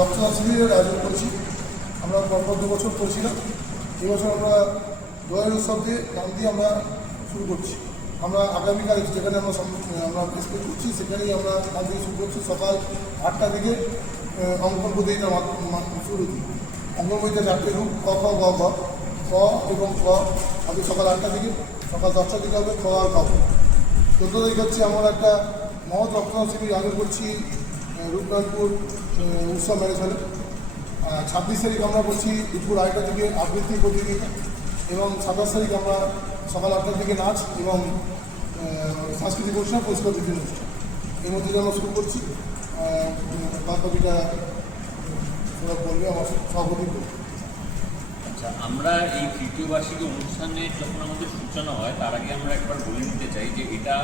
রক্তদান শিবিরের আয়োজন করেছি। আমরা পরপর 2 বছর করেছিলাম। এই বছর আমরা দোয়ার উৎসব দিয়ে নাম দিয়ে আমরা শুরু করছি। আমরা আগামীকাল যেখানে আমরা এক্সপেক্ট করছি সেখানেই আমরা কাল থেকে শুরু করছি। সকাল 8টা থেকে অঙ্কন প্রতিযোগিতা শুরু দিই। অঙ্কন বইতে 4টে রূপ ক খ গ ঘ, ক এবং ক আগে সকাল 8টা থেকে, সকাল 10টা থেকে হবে খ আর ক। 14 তারিখ হচ্ছে আমরা একটা মহৎ রক্তদান শিবির আয়োজন করছি রূপনাথপুর উৎসব ম্যারেজ হলে। 26 তারিখ আমরা করছি দুপুর 2টা থেকে আবৃত্তি প্রতিযোগিতা, এবং 27 তারিখ আমরা সকাল 8টা থেকে নাচ এবং সাংস্কৃতিক অনুষ্ঠান পরিষ্কার বিভিন্ন অনুষ্ঠান। এর মধ্যে আমরা শুরু করছি। বাদবাকিটা ওরা বলবে, আমার সভাপতি বলবে। আচ্ছা, আমরা এই তৃতীয় বার্ষিকী অনুষ্ঠানে যখন আমাদের সূচনা হয় তার আগে আমরা একবার বলে নিতে চাই যে এটা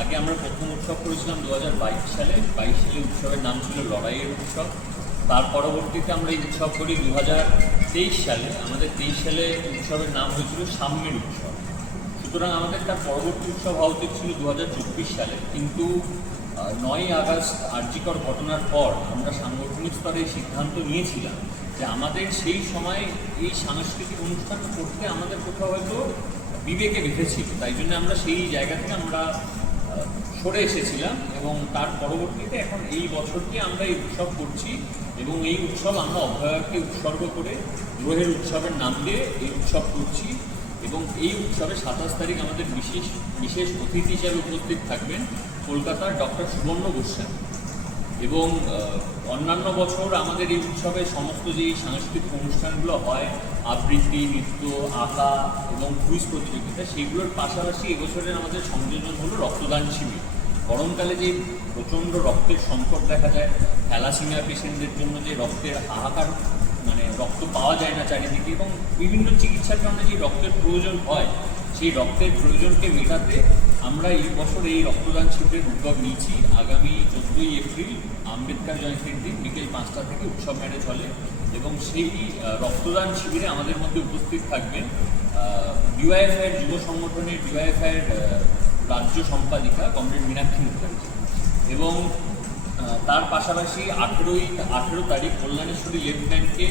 আগে আমরা প্রথম উৎসব করেছিলাম 2022 সালে। 22 সালে উৎসবের নাম ছিল লড়াইয়ের উৎসব। তার পরবর্তীতে আমরা এই উৎসব করি 2023 সালে। আমাদের 23 সালে উৎসবের নাম হয়েছিল সাম্যের উৎসব। সুতরাং আমাদের তার পরবর্তী উৎসব হওয়া উচিত ছিল 2024 সালে, কিন্তু 9ই আগস্ট আরজিকর ঘটনার পর আমরা সাংগঠনিক স্তরে সিদ্ধান্ত নিয়েছিলাম যে আমাদের সেই সময় এই সাংস্কৃতিক অনুষ্ঠান করতে আমাদের কোথাও হয়তো বিবেকে বেঁধেছিল। তাই জন্য আমরা সেই জায়গা থেকে আমরা সরে এসেছিলাম, এবং তার পরবর্তীতে এখন এই বছরকে আমরা এই উৎসব করছি, এবং এই উৎসব আমরা অভয়াকে উৎসর্গ করে গ্রহের উৎসবের নাম দিয়ে এই উৎসব করছি। এবং এই উৎসবে 27 তারিখ আমাদের বিশেষ অতিথি হিসেবে উপস্থিত থাকবেন কলকাতার ডক্টর সুবর্ণ গোস্বামী। এবং অন্যান্য বছর আমাদের এই উৎসবে সমস্ত যেই সাংস্কৃতিক অনুষ্ঠানগুলো হয়, আবৃত্তি, নৃত্য, আঁকা এবং কুইজ প্রতিযোগিতা, সেইগুলোর পাশাপাশি এবছরের আমাদের সংযোজন হলো রক্তদান শিবির। গরমকালে যে প্রচণ্ড রক্তের সংকট দেখা যায়, থ্যালাসেমিয়া পেশেন্টদের জন্য যে রক্তের হাহাকার, মানে রক্ত পাওয়া যায় না চারিদিকে, এবং বিভিন্ন চিকিৎসার কারণে যে রক্তের প্রয়োজন হয়, সেই রক্তের প্রয়োজনকে মেটাতে আমরা এই বছর এই রক্তদান শিবিরের উদ্যোগ নিয়েছি। আগামী 14ই এপ্রিল আম্বেদকর জয়ন্তীর দিন বিকেল 5টা থেকে উৎসব ম্যারেজ হলে, এবং সেই রক্তদান শিবিরে আমাদের মধ্যে উপস্থিত থাকবেন ডিওয়াইএফআইয়ের যুব সংগঠনের ডিওয়াইএফআইয়ের রাজ্য সম্পাদিকা কমরেড মীনাক্ষী মুখার্জি। এবং তার পাশাপাশি 18 তারিখ কল্যাণেশ্বরী লেফটেন্যান্টকে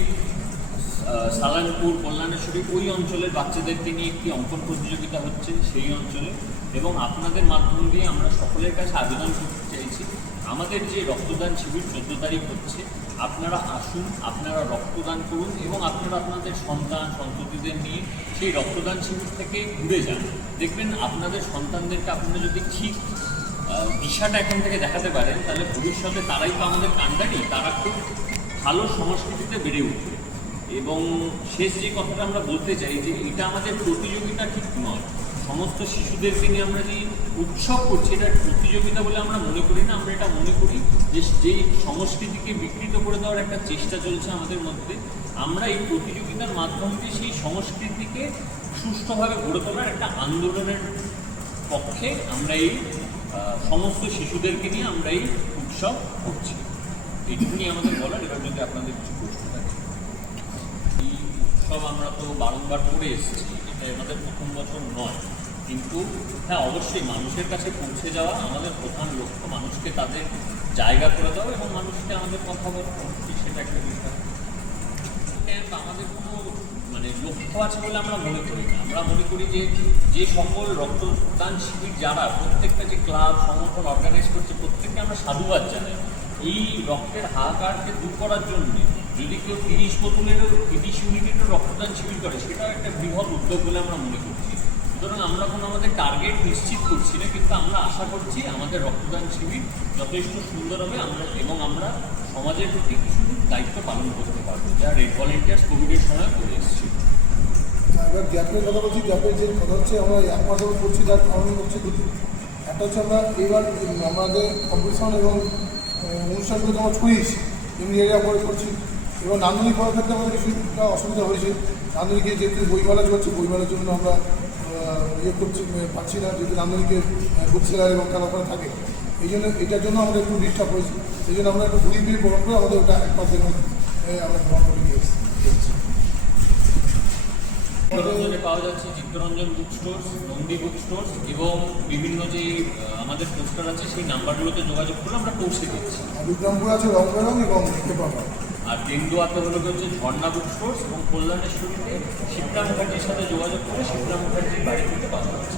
সালানপুর কল্যাণেশ্বরী ওই অঞ্চলের বাচ্চাদেরকে নিয়ে একটি অঙ্কন প্রতিযোগিতা হচ্ছে সেই অঞ্চলে। এবং আপনাদের মাধ্যম দিয়ে আমরা সকলের কাছে আবেদন করতে চাইছি, আমাদের যে রক্তদান শিবির 14 তারিখ হচ্ছে, আপনারা আসুন, আপনারা রক্তদান করুন, এবং আপনারা আপনাদের সন্তান সন্ততিদের নিয়ে সেই রক্তদান শিবির থেকে ঘুরে যান। দেখবেন আপনাদের সন্তানদেরকে আপনারা যদি ঠিক দিশাটা এখান থেকে দেখাতে পারেন, তাহলে ভবিষ্যতে তারাই তো আমাদের কাণ্ডারি, তারা খুব ভালো সংস্কৃতিতে বেড়ে উঠবে। এবং শেষ যে কথাটা আমরা বলতে চাই যে এটা আমাদের প্রতিযোগিতা ঠিক নয়। সমস্ত শিশুদেরকে নিয়ে আমরা যে উৎসব করছি, এটা প্রতিযোগিতা বলে আমরা মনে করি না। আমরা এটা মনে করি যে যেই সংস্কৃতিকে বিকৃত করে দেওয়ার একটা চেষ্টা চলছে আমাদের মধ্যে, আমরা এই প্রতিযোগিতার মাধ্যম দিয়ে সেই সংস্কৃতিকে সুষ্ঠুভাবে গড়ে তোলার একটা আন্দোলনের পক্ষে আমরা এই সমস্ত শিশুদেরকে নিয়ে আমরা এই উৎসব করছি। এইটুকুনি আমাদের বলার। এবার যদি আপনাদের কিছু প্রশ্ন থাকে। এই উৎসব আমরা তো বারংবার করে এসেছি, এটা আমাদের প্রথম বছর নয়, কিন্তু হ্যাঁ, অবশ্যই মানুষের কাছে পৌঁছে যাওয়া আমাদের প্রধান লক্ষ্য, মানুষকে তাদের জায়গা করে দেওয়া এবং মানুষকে আমাদের কথা বলা, সেটা একটা বিষয়। আমাদের কোনো লক্ষ্য আছে বলে আমরা মনে করি না। আমরা মনে করি যে সকল রক্তদান শিবির যারা প্রত্যেকটা যে ক্লাব সংগঠন অর্গানাইজ করছে, প্রত্যেককে আমরা সাধুবাদ জানাই। এই রক্তের হাহাকারকে দূর করার জন্য যদি কেউ 30 ইউনিটেরও রক্তদান শিবির করে, সেটাও একটা বৃহৎ উদ্যোগ বলে আমরা মনে করছি। সুতরাং আমরা কোনো আমাদের টার্গেট নিশ্চিত করছি না, কিন্তু আমরা আশা করছি আমাদের রক্তদান শিবির যথেষ্ট সুন্দর হবে, এবং আমরা সমাজের প্রতি কিছু দায়িত্ব পালন করতে পারবো, যা রেড ভলেন্টিয়ার্স কোভিডের সময় করে এসেছি। এবার গ্যাপের কথা বলছি। গ্যাপের যে কথা হচ্ছে, আমরা 1 মাস করছি, তার কারণ হচ্ছে দুটো। একটা হচ্ছে আমরা এবার আমাদের কম্পিটিশন এবং অনুষ্ঠানগুলো আমরা ছড়িয়েছি, এমনি এরিয়া পরে করছি। এবং নান্দনিক করার ক্ষেত্রে আমাদের কিছুটা অসুবিধা হয়েছে। নান্দনিকে যেহেতু বইমেলা চলছে, বইমেলার জন্য আমরা করছি পাচ্ছি না, যেহেতু নান্দনিকে বুক সেলার এবং তার ওখানে থাকে। এই জন্য এটার জন্য আমাদের একটু ডিস্টার্ব হয়েছে। এই জন্য আমরা একটু ঘুরিয়ে ফিরে প্রোগ্রাম করে আমাদের ওটা 1 মাসের মধ্যে আমরা গ্রহণ করে নিয়ে এসেছি। চিত্তরঞ্জনে পাওয়া যাচ্ছে চিত্তরঞ্জন বুক স্টোর্স, নন্দী বুক স্টোর্স এবং বিভিন্ন যে আমাদের পোস্টার আছে সেই নাম্বারগুলোতে যোগাযোগ করে আমরা পৌঁছে দিচ্ছি। আর বিক্রমপুর আছে রং বেরং এবং পেপার। আর তেন্দুয়াতে হলো হচ্ছে ঝর্ণা বুক স্টোর্স এবং কল্যাণেশ্বরীতে শিপ্রা মুখার্জির সাথে যোগাযোগ করে শিপ্রা মুখার্জির বাড়ি থেকে পাওয়া যাচ্ছে।